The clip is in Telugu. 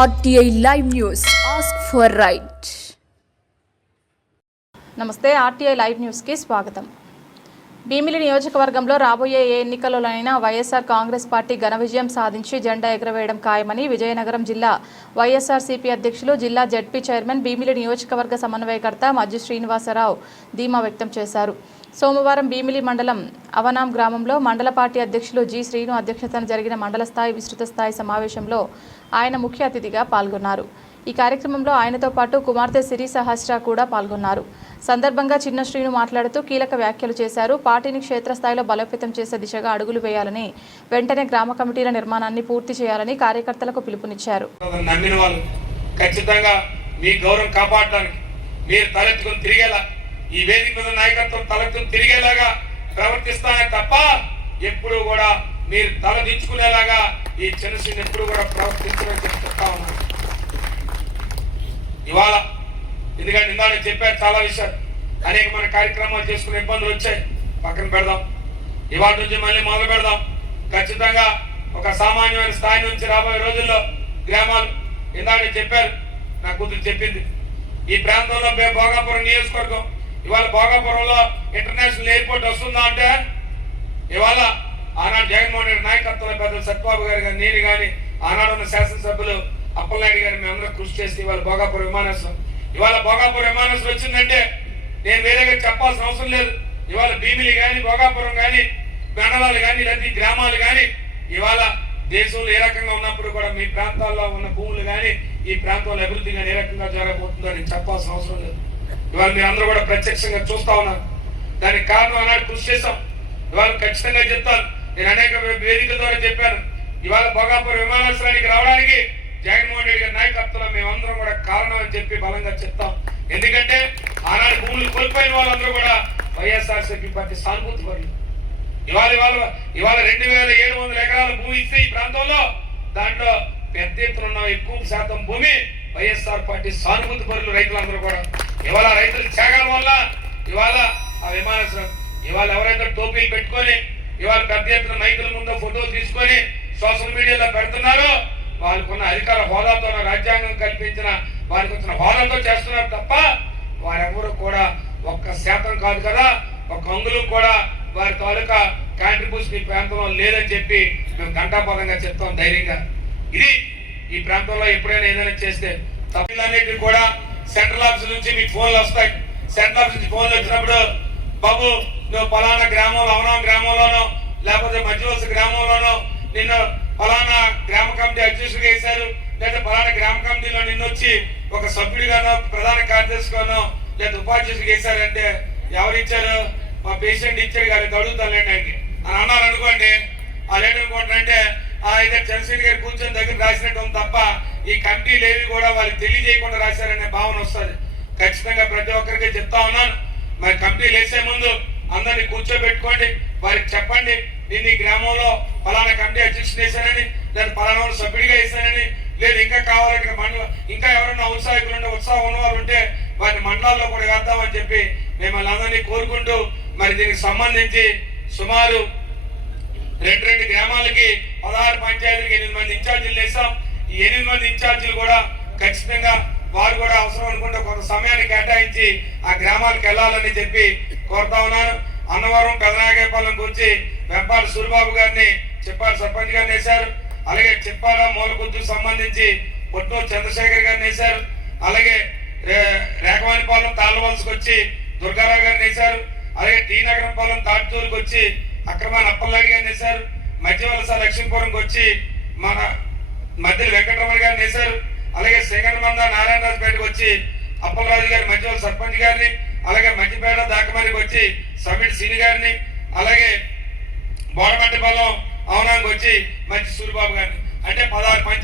RTI Live News. Ask for right. నమస్తే RTI లైవ్ న్యూస్ కి స్వాగతం. భీమిలి నియోజకవర్గంలో రాబోయే ఏ ఎన్నికలలోనైనా వైఎస్ఆర్ కాంగ్రెస్ పార్టీ ఘన విజయం సాధించి జెండా ఎగరవేయడం ఖాయమని విజయనగరం జిల్లా వైఎస్ఆర్సీపీ అధ్యక్షులు జిల్లా జెడ్పీ చైర్మన్ భీమిలి నియోజకవర్గ సమన్వయకర్త మజ్జి శ్రీనివాసరావు ధీమా వ్యక్తం చేశారు. సోమవారం భీమిలి మండలం అవనాం గ్రామంలో మండల పార్టీ అధ్యక్షులు జి శ్రీను అధ్యక్షతన జరిగిన మండల స్థాయి విస్తృత స్థాయి సమావేశంలో ఆయన ముఖ్య అతిథిగా పాల్గొన్నారు. ఈ కార్యక్రమంలో ఆయనతో పాటు కుమార్తె సిరి సహస్ర కూడా పాల్గొన్నారు. సందర్భంగా చిన్న శ్రీను మాట్లాడుతూ కీలక వ్యాఖ్యలు చేశారు. పార్టీని క్షేత్రస్థాయిలో బలోపేతం చేసే దిశగా అడుగులు వేయాలని, వెంటనే గ్రామ కమిటీల నిర్మాణాన్ని పూర్తి చేయాలని కార్యకర్తలకు పిలుపునిచ్చారు. ఈ వేదిక మీద నాయకత్వం తలెత్తుకుని తిరిగేలాగా ప్రవర్తిస్తానే తప్ప ఎప్పుడు కూడా మీరు తల దించుకునేలాగా ఈ చిన్నశ్రీని ఎప్పుడు కూడా ప్రవర్తించడం చెప్తా ఉన్నాను. ఇవాళ ఎందుకంటే ఇందాక చెప్పారు చాలా విషయాలు, అనేక మన కార్యక్రమాలు చేసుకునే ఇబ్బందులు వచ్చాయి, పక్కన పెడదాం. ఇవాళ నుంచి మళ్ళీ మొదలు పెడదాం. ఖచ్చితంగా ఒక సామాన్యమైన స్థాయి నుంచి రాబోయే రోజుల్లో గ్రామాలు ఇందాక చెప్పారు, నా కూతురు చెప్పింది, ఈ ప్రాంతంలో భోగాపురం నియోజకవర్గం ఇవాళ భోగాపురంలో ఇంటర్నేషనల్ ఎయిర్పోర్ట్ వస్తుందా అంటే ఇవాళ ఆనాడు జగన్మోహన్ రెడ్డి నాయకత్వంలో పెద్దలు సత్యబాబు గారు కానీ నేను కానీ ఆనాడు ఉన్న శాసనసభ్యులు అప్పలనాయుడు గారు మేమందరూ కృషి చేసి ఇవాళ భోగాపురం విమానాశ్రయం వచ్చిందంటే నేను వేరేగా చెప్పాల్సిన అవసరం లేదు. ఇవాళ భీమిలి కానీ భోగాపురం కానీ మండలాలు కానీ లేదా గ్రామాలు కానీ ఇవాళ దేశంలో ఏ రకంగా ఉన్నప్పుడు కూడా మీ ప్రాంతాల్లో ఉన్న భూములు కానీ ఈ ప్రాంతంలో అభివృద్ధి కానీ ఏ రకంగా జరగబోతుందో నేను చెప్పాల్సిన అవసరం లేదు. ఇవాళ మీరు అందరూ కూడా ప్రత్యక్షంగా చూస్తా ఉన్నారు. దానికి కారణం ఆనాడు కృషి చేశాం. ఇవాళ ఖచ్చితంగా చెప్తాను, నేను అనేక వేదికల ద్వారా చెప్పాను, ఇవాళ భోగాపురం విమానాశ్రయానికి రావడానికి జగన్మోహన్ రెడ్డి గారి నాయకత్వంలో మేమందరం కూడా కారణం అని చెప్పి బలంగా చెప్తాం. ఎందుకంటే ఆనాడు భూములు కోల్పోయిన వాళ్ళందరూ కూడా వైఎస్ఆర్సీపీ పార్టీ సానుభూతి పరులు. ఇవాళ 2700 ఎకరాల భూమి ఇస్తే ఈ ప్రాంతంలో దాంట్లో పెద్ద ఎత్తున ఉన్న ఎక్కువ శాతం భూమి వైఎస్ఆర్ పార్టీ సానుభూతి పరులు రైతులందరూ కూడా. ఇవాళ రైతుల త్యాగాల వల్ల ఇవాళ ఆ విమానాశ్రయం ఇవాళ ఎవరైతే టోపీలు పెట్టుకొని ఇవాళ పెద్ద ఎత్తున మైకుల ముందు ఫోటోలు తీసుకొని సోషల్ మీడియాలో పెడుతున్నారో వాళ్ళకున్న అధికార హోదాతో, రాజ్యాంగం కల్పించిన వారికి వచ్చిన హోదాతో చేస్తున్నారు తప్ప వారెవరు కూడా 1% కాదు కదా, 1 అంగుళం కూడా వారి తాలూకా కాంట్రిబ్యూషన్ ఈ ప్రాంతంలో లేదని చెప్పి మేము ఘంటాపదంగా చెప్తాం ధైర్యంగా. ఇది ఈ ప్రాంతంలో ఎప్పుడైనా ఏదైనా చేస్తే తప్పులన్నిటికీ కూడా సెంట్రల్ ఆఫీస్ నుంచి మీకు ఫోన్లు వస్తాయి. సెంట్రల్ ఆఫీస్ నుంచి ఫోన్లు వచ్చినప్పుడు బాబు నువ్వు పలానా గ్రామంలో అవనా గ్రామంలోనో లేకపోతే మధ్యవలస గ్రామంలోనో నిన్ను పలానా గ్రామ కమిటీ అధ్యక్షుడిగా వేశారు, లేదా పలానా గ్రామ కమిటీలో నిన్ను వచ్చి ఒక సభ్యుడిగానో ప్రధాన కార్యదర్శిగానో లేదా ఉపాధ్యక్షుడిగా వేశారంటే ఎవరు ఇచ్చారు? మా పేషెంట్ ఇచ్చాడు కానీ అడుగుతాను లేండి అని అన్నారు అనుకోండి. వాళ్ళు ఏంటనుకుంటారంటే అయితే చంద్రశేఖర్ గారు కూర్చొని దగ్గర రాసినట్టు తప్ప ఈ కమిటీలు ఏవి కూడా వాళ్ళకి తెలియజేయకుండా రాశారనే భావన వస్తుంది. ఖచ్చితంగా ప్రతి ఒక్కరికి చెప్తా ఉన్నాను, మరి కమిటీలు వేసే ముందు అందరినీ కూర్చోబెట్టుకోండి, వారికి చెప్పండి నేను ఈ గ్రామంలో పలానా కమిటీ అధ్యక్షుడు వేశానని, లేదా పలానా సభ్యుడిగా వేశానని, లేదు ఇంకా కావాలంటే మండలం ఇంకా ఎవరైనా ఉత్సాహకులు ఉంటే ఉత్సాహం ఉన్నవాళ్ళు ఉంటే వారిని మండలాల్లో కూడా వేద్దామని చెప్పి మిమ్మల్ని అందరినీ కోరుకుంటూ మరి దీనికి సంబంధించి సుమారు 2 గ్రామాలకి 16 పంచాయతీలకి 8 మంది ఇన్ఛార్జీలు వేసాం. ఈ 8 మంది ఇన్ఛార్జీలు కూడా ఖచ్చితంగా వారు కూడా అవసరం అనుకుంటే కొంత సమయాన్ని కేటాయించి ఆ గ్రామాలకు వెళ్ళాలని చెప్పి కోరుతా ఉన్నాను. అన్నవరం పెదనాగేపాలెంకి వచ్చి వెంపాల సూరిబాబు గారిని చెప్పాలి సర్పంచ్ గారిని వేశారు. అలాగే చెప్పాల మూలకొద్దుకు సంబంధించి పొట్టూరు చంద్రశేఖర్ గారిని వేశారు. అలాగే రేఖవానిపాలెం తాళ్ళవలసకు వచ్చి దుర్గారావు గారిని వేశారు. అలాగే టీ నగరం పాలెం తాటితూరుకు వచ్చి అక్రమాన్ అప్పలనాయుడు గారిని వేశారు. మధ్యవలస లక్ష్మీపురంకి వచ్చి మన మధ్య వెంకటరమణ గారిని వేశారు. అలాగే సింగనమంద నారాయణరాజుపేటకు వచ్చి అప్పలరాజు గారి మధ్యవల సర్పంచ్ గారిని, అలాగే మధ్యపేట దాకమరికి వచ్చి సమిట్ సిని గారిని, అలాగే బోడమట్టిపాలెం అవనానికి వచ్చి మంచి సూరిబాబు గారిని, అంటే 16 పంచాయతీ